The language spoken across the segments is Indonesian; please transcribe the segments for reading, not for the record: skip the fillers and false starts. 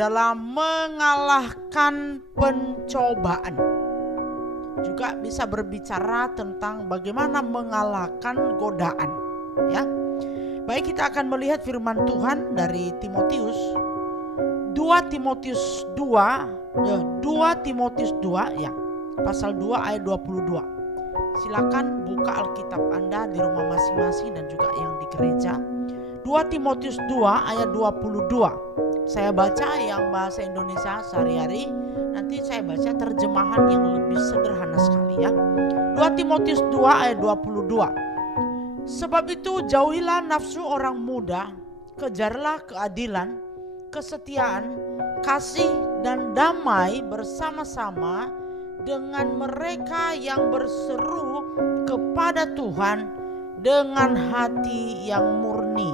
dalam mengalahkan pencobaan. Juga bisa berbicara tentang bagaimana mengalahkan godaan, ya. Baik, kita akan melihat firman Tuhan dari Timotius 2 Timotius 2 ya, pasal 2 ayat 22. Silakan buka Alkitab Anda di rumah masing-masing dan juga yang di gereja. 2 Timotius 2 ayat 22. Saya baca yang bahasa Indonesia sehari-hari, nanti saya baca terjemahan yang lebih sederhana sekali, ya. 2 Timotius 2 ayat 22. Sebab itu jauhilah nafsu orang muda, kejarlah keadilan, kesetiaan, kasih dan damai bersama-sama dengan mereka yang berseru kepada Tuhan dengan hati yang murni.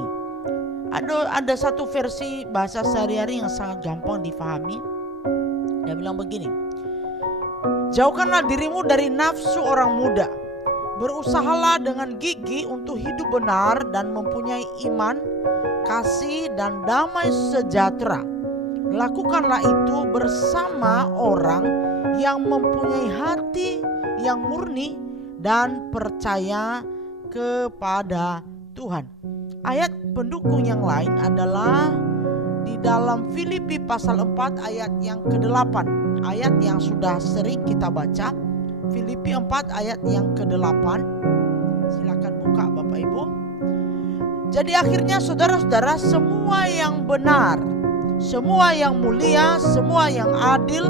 Ada satu versi bahasa sehari-hari yang sangat gampang difahami. Dia bilang begini: jauhkanlah dirimu dari nafsu orang muda, berusahalah dengan gigih untuk hidup benar dan mempunyai iman, kasih dan damai sejahtera. Lakukanlah itu bersama orang yang mempunyai hati yang murni dan percaya kepada Tuhan. Ayat pendukung yang lain adalah di dalam Filipi pasal 4 ayat yang ke-8. Ayat yang sudah sering kita baca, Filipi 4 ayat yang ke-8. Silakan buka Bapak Ibu. Jadi akhirnya saudara-saudara, semua yang benar, semua yang mulia, semua yang adil,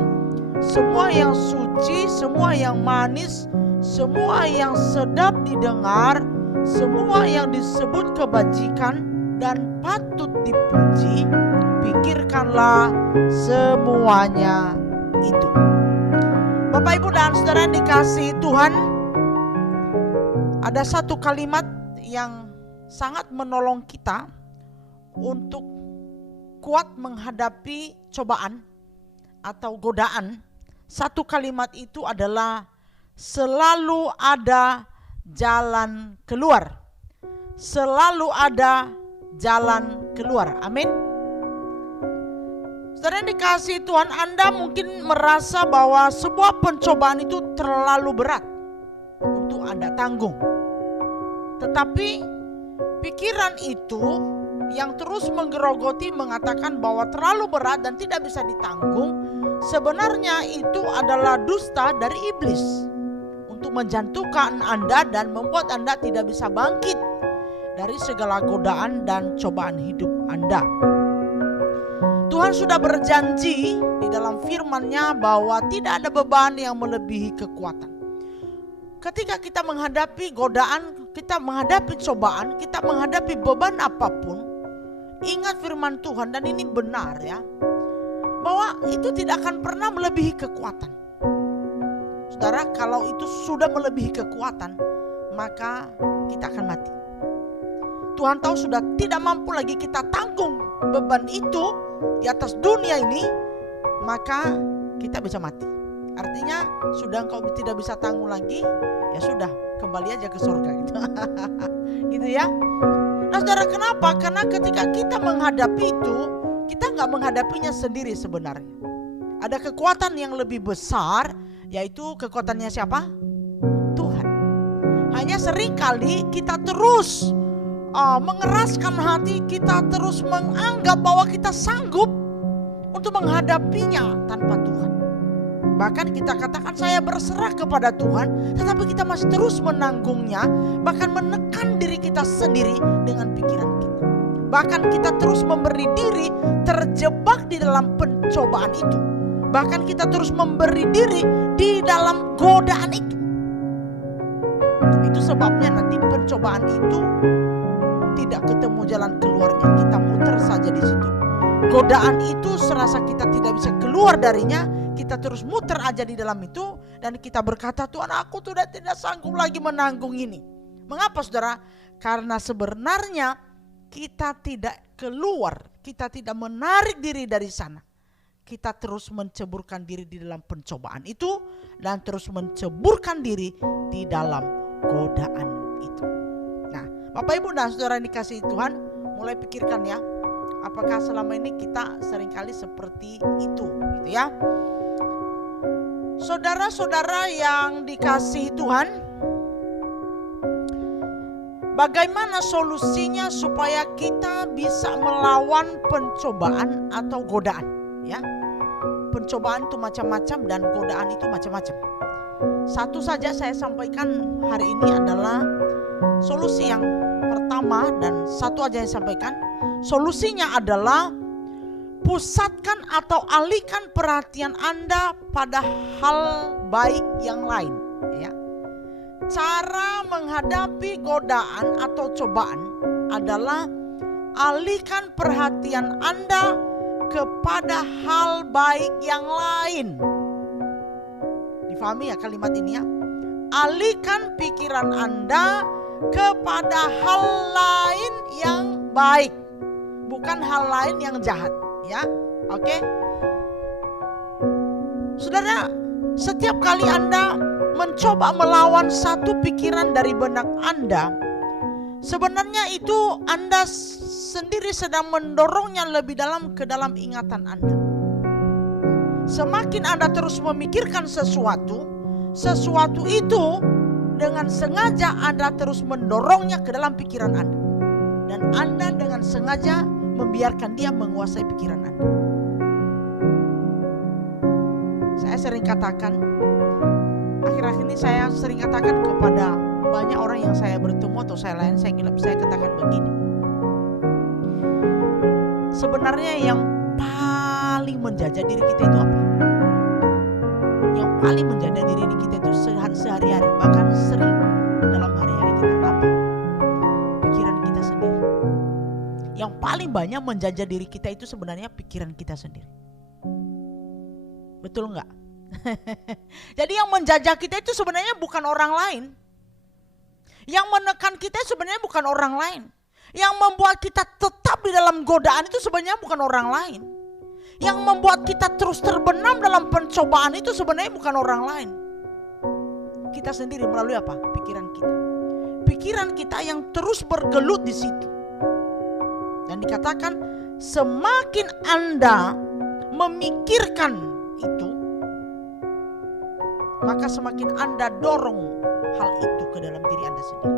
semua yang suci, semua yang manis, semua yang sedap didengar, semua yang disebut kebajikan dan patut dipuji, pikirkanlah semuanya itu. Bapak Ibu dan saudara yang dikasihi Tuhan, ada satu kalimat yang sangat menolong kita untuk kuat menghadapi cobaan atau godaan. Satu kalimat itu adalah selalu ada jalan keluar. Selalu ada jalan keluar. Amin. Saudara yang dikasihi Tuhan, Anda mungkin merasa bahwa sebuah pencobaan itu terlalu berat untuk Anda tanggung. Tetapi pikiran itu yang terus menggerogoti mengatakan bahwa terlalu berat dan tidak bisa ditanggung, sebenarnya itu adalah dusta dari iblis untuk menjatuhkan Anda dan membuat Anda tidak bisa bangkit dari segala godaan dan cobaan hidup Anda. Tuhan sudah berjanji di dalam firman-Nya bahwa tidak ada beban yang melebihi kekuatan. Ketika kita menghadapi godaan, kita menghadapi cobaan, kita menghadapi beban apapun, ingat firman Tuhan, dan ini benar ya, bahwa itu tidak akan pernah melebihi kekuatan. Saudara, kalau itu sudah melebihi kekuatan, maka kita akan mati. Tuhan tahu sudah tidak mampu lagi kita tanggung beban itu di atas dunia ini, maka kita bisa mati. Artinya sudah engkau tidak bisa tanggung lagi, ya sudah, kembali aja ke surga gitu. Gitu ya. Nah saudara, kenapa? Karena ketika kita menghadapi itu, kita gak menghadapinya sendiri sebenarnya. Ada kekuatan yang lebih besar, yaitu kekuatannya siapa? Tuhan. Hanya seringkali kita terus mengeraskan hati, kita terus menganggap bahwa kita sanggup untuk menghadapinya tanpa Tuhan. Bahkan kita katakan saya berserah kepada Tuhan, tetapi kita masih terus menanggungnya, bahkan menekan diri kita sendiri dengan pikiran kita. Bahkan kita terus memberi diri terjebak di dalam pencobaan itu. Bahkan kita terus memberi diri di dalam godaan itu. Itu sebabnya nanti pencobaan itu tidak ketemu jalan keluarnya, kita muter saja di situ. Godaan itu serasa kita tidak bisa keluar darinya, kita terus muter aja di dalam itu, dan kita berkata, Tuhan, aku sudah tidak sanggup lagi menanggung ini. Mengapa saudara? Karena sebenarnya kita tidak keluar, kita tidak menarik diri dari sana. Kita terus menceburkan diri di dalam pencobaan itu, dan terus menceburkan diri di dalam godaan itu. Nah, Bapak Ibu dan saudara yang dikasihi Tuhan, mulai pikirkan ya, Apakah selama ini kita seringkali seperti itu gitu ya? Saudara-saudara yang dikasihi Tuhan, bagaimana solusinya supaya kita bisa melawan pencobaan atau godaan ya? Pencobaan itu macam-macam dan godaan itu macam-macam. Satu saja saya sampaikan hari ini adalah solusi yang pertama, dan satu aja yang saya sampaikan. Solusinya adalah pusatkan atau alihkan perhatian Anda pada hal baik yang lain ya. Cara menghadapi godaan atau cobaan adalah alihkan perhatian Anda kepada hal baik yang lain. Difahami ya kalimat ini ya? Alihkan pikiran Anda kepada hal lain yang baik, bukan hal lain yang jahat ya. Oke? Saudara, setiap kali Anda mencoba melawan satu pikiran dari benak Anda, sebenarnya itu Anda sendiri sedang mendorongnya lebih dalam ke dalam ingatan Anda. Semakin Anda terus memikirkan sesuatu itu dengan sengaja Anda terus mendorongnya ke dalam pikiran Anda. Dan Anda dengan sengaja membiarkan dia menguasai pikiran Anda. Saya sering katakan, akhir-akhir ini saya sering katakan kepada banyak orang yang saya bertemu atau saya katakan begini. Sebenarnya yang paling menjajah diri kita itu apa? Yang paling menjajah diri kita itu sehari-hari, bahkan sering dalam hari-hari kita apa? Pikiran kita sendiri. Yang paling banyak menjajah diri kita itu sebenarnya pikiran kita sendiri. Betul enggak? Jadi yang menjajah kita itu sebenarnya bukan orang lain. Yang menekan kita sebenarnya bukan orang lain. Yang membuat kita tetap di dalam godaan itu sebenarnya bukan orang lain. Yang membuat kita terus terbenam dalam pencobaan itu sebenarnya bukan orang lain. Kita sendiri melalui apa? Pikiran kita. Pikiran kita yang terus bergelut di situ. Dan dikatakan semakin Anda memikirkan itu, maka semakin Anda dorong hal itu ke dalam diri Anda sendiri.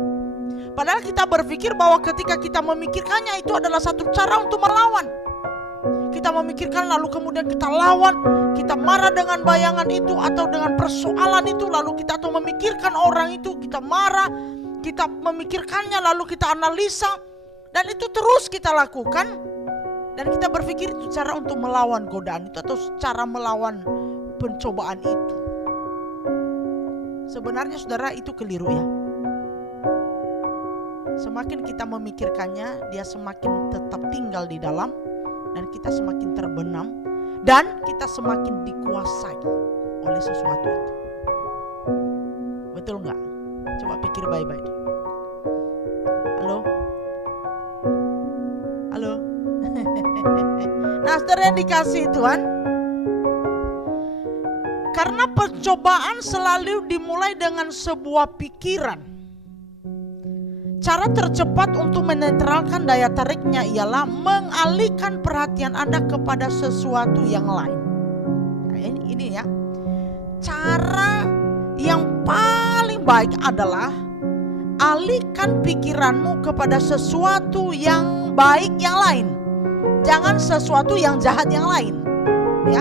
Padahal kita berpikir bahwa ketika kita memikirkannya itu adalah satu cara untuk melawan. Kita memikirkan lalu kemudian kita lawan, kita marah dengan bayangan itu atau dengan persoalan itu, lalu kita tuh memikirkan orang itu, kita marah, kita memikirkannya lalu kita analisa, dan itu terus kita lakukan. Dan kita berpikir itu cara untuk melawan godaan itu atau cara melawan pencobaan itu. Sebenarnya saudara itu keliru ya. Semakin kita memikirkannya, dia semakin tetap tinggal di dalam, dan kita semakin terbenam, dan kita semakin dikuasai oleh sesuatu itu. Betul nggak? Coba pikir baik-baik. Halo? Halo? Nah, saudara yang dikasihi Tuhan, karena pencobaan selalu dimulai dengan sebuah pikiran. Cara tercepat untuk menetralkan daya tariknya ialah mengalihkan perhatian Anda kepada sesuatu yang lain. Nah, ini ya. Cara yang paling baik adalah alihkan pikiranmu kepada sesuatu yang baik yang lain. Jangan sesuatu yang jahat yang lain. Ya.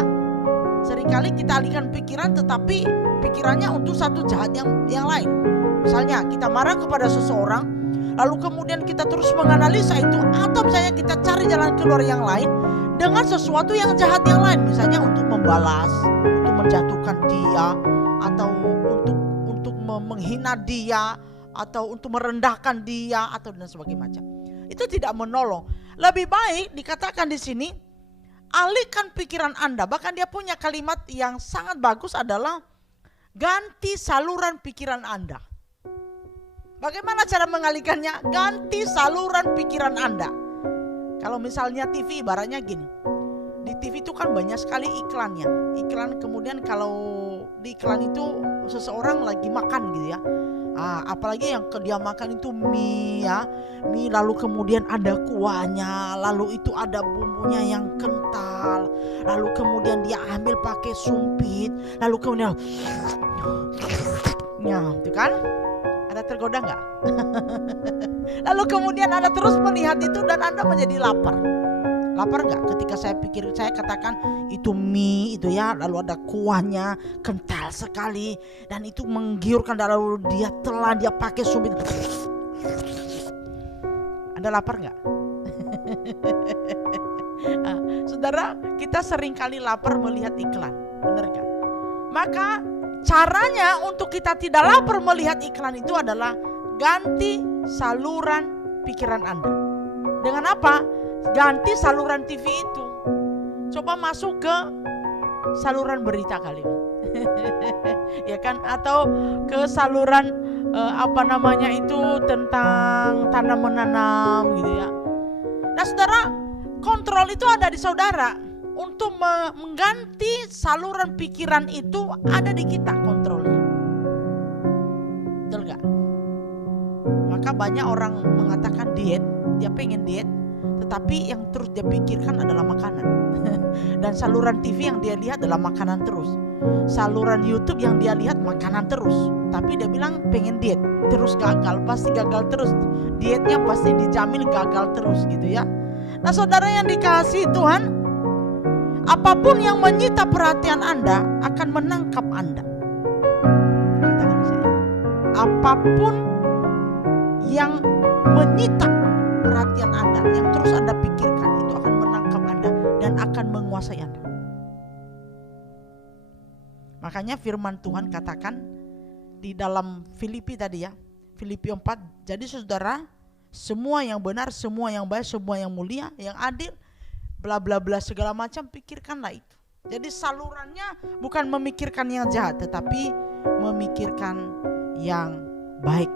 Seringkali kita alihkan pikiran tetapi pikirannya untuk satu jahat yang lain. Misalnya kita marah kepada seseorang, lalu kemudian kita terus menganalisa itu, atau misalnya kita cari jalan keluar yang lain dengan sesuatu yang jahat yang lain, misalnya untuk membalas, untuk menjatuhkan dia, atau untuk menghina dia, atau untuk merendahkan dia, atau dan sebagainya macam. Itu tidak menolong. Lebih baik dikatakan di sini, alihkan pikiran Anda. Bahkan dia punya kalimat yang sangat bagus adalah ganti saluran pikiran Anda. Bagaimana cara mengalihkannya? Ganti saluran pikiran Anda. Kalau misalnya TV ibaratnya gini. Di TV itu kan banyak sekali iklannya. Iklan kemudian kalau di iklan itu seseorang lagi makan gitu ya. Apalagi yang dia makan itu mie ya, mie lalu kemudian ada kuahnya, lalu itu ada bumbunya yang kental, lalu kemudian dia ambil pakai sumpit, lalu kemudian itu kan, ada tergoda nggak? Lalu kemudian Anda terus melihat itu dan Anda menjadi lapar. Lapar nggak ketika saya katakan itu mie itu ya, lalu ada kuahnya kental sekali dan itu menggiurkan, lalu dia telan, dia pakai sumpit. Anda lapar nggak? Saudara, kita sering kali lapar melihat iklan, benar nggak? Maka caranya untuk kita tidak lapar melihat iklan itu adalah ganti saluran pikiran Anda. Dengan apa? Ganti saluran TV itu. Coba masuk ke saluran berita kali ini. Ya kan, atau ke saluran tentang tanam menanam gitu ya. Nah saudara, kontrol itu ada di saudara. Untuk mengganti saluran pikiran itu ada di kita kontrolnya. Betul gak? Maka banyak orang mengatakan diet, dia pengen diet, tetapi yang terus dia pikirkan adalah makanan. Dan saluran TV yang dia lihat adalah makanan terus. Saluran YouTube yang dia lihat makanan terus. Tapi dia bilang pengen diet, terus gagal, pasti gagal terus. Dietnya pasti dijamin gagal terus gitu ya. Nah saudara yang dikasihi Tuhan, apapun yang menyita perhatian Anda akan menangkap Anda. Katakan saya, apapun yang menyita perhatian Anda, yang terus Anda pikirkan, itu akan menangkap Anda dan akan menguasai Anda. Makanya firman Tuhan katakan di dalam Filipi tadi ya, Filipi 4, jadi saudara, semua yang benar, semua yang baik, semua yang mulia, yang adil, bla bla bla segala macam, pikirkanlah itu. Jadi salurannya bukan memikirkan yang jahat, tetapi memikirkan yang baik.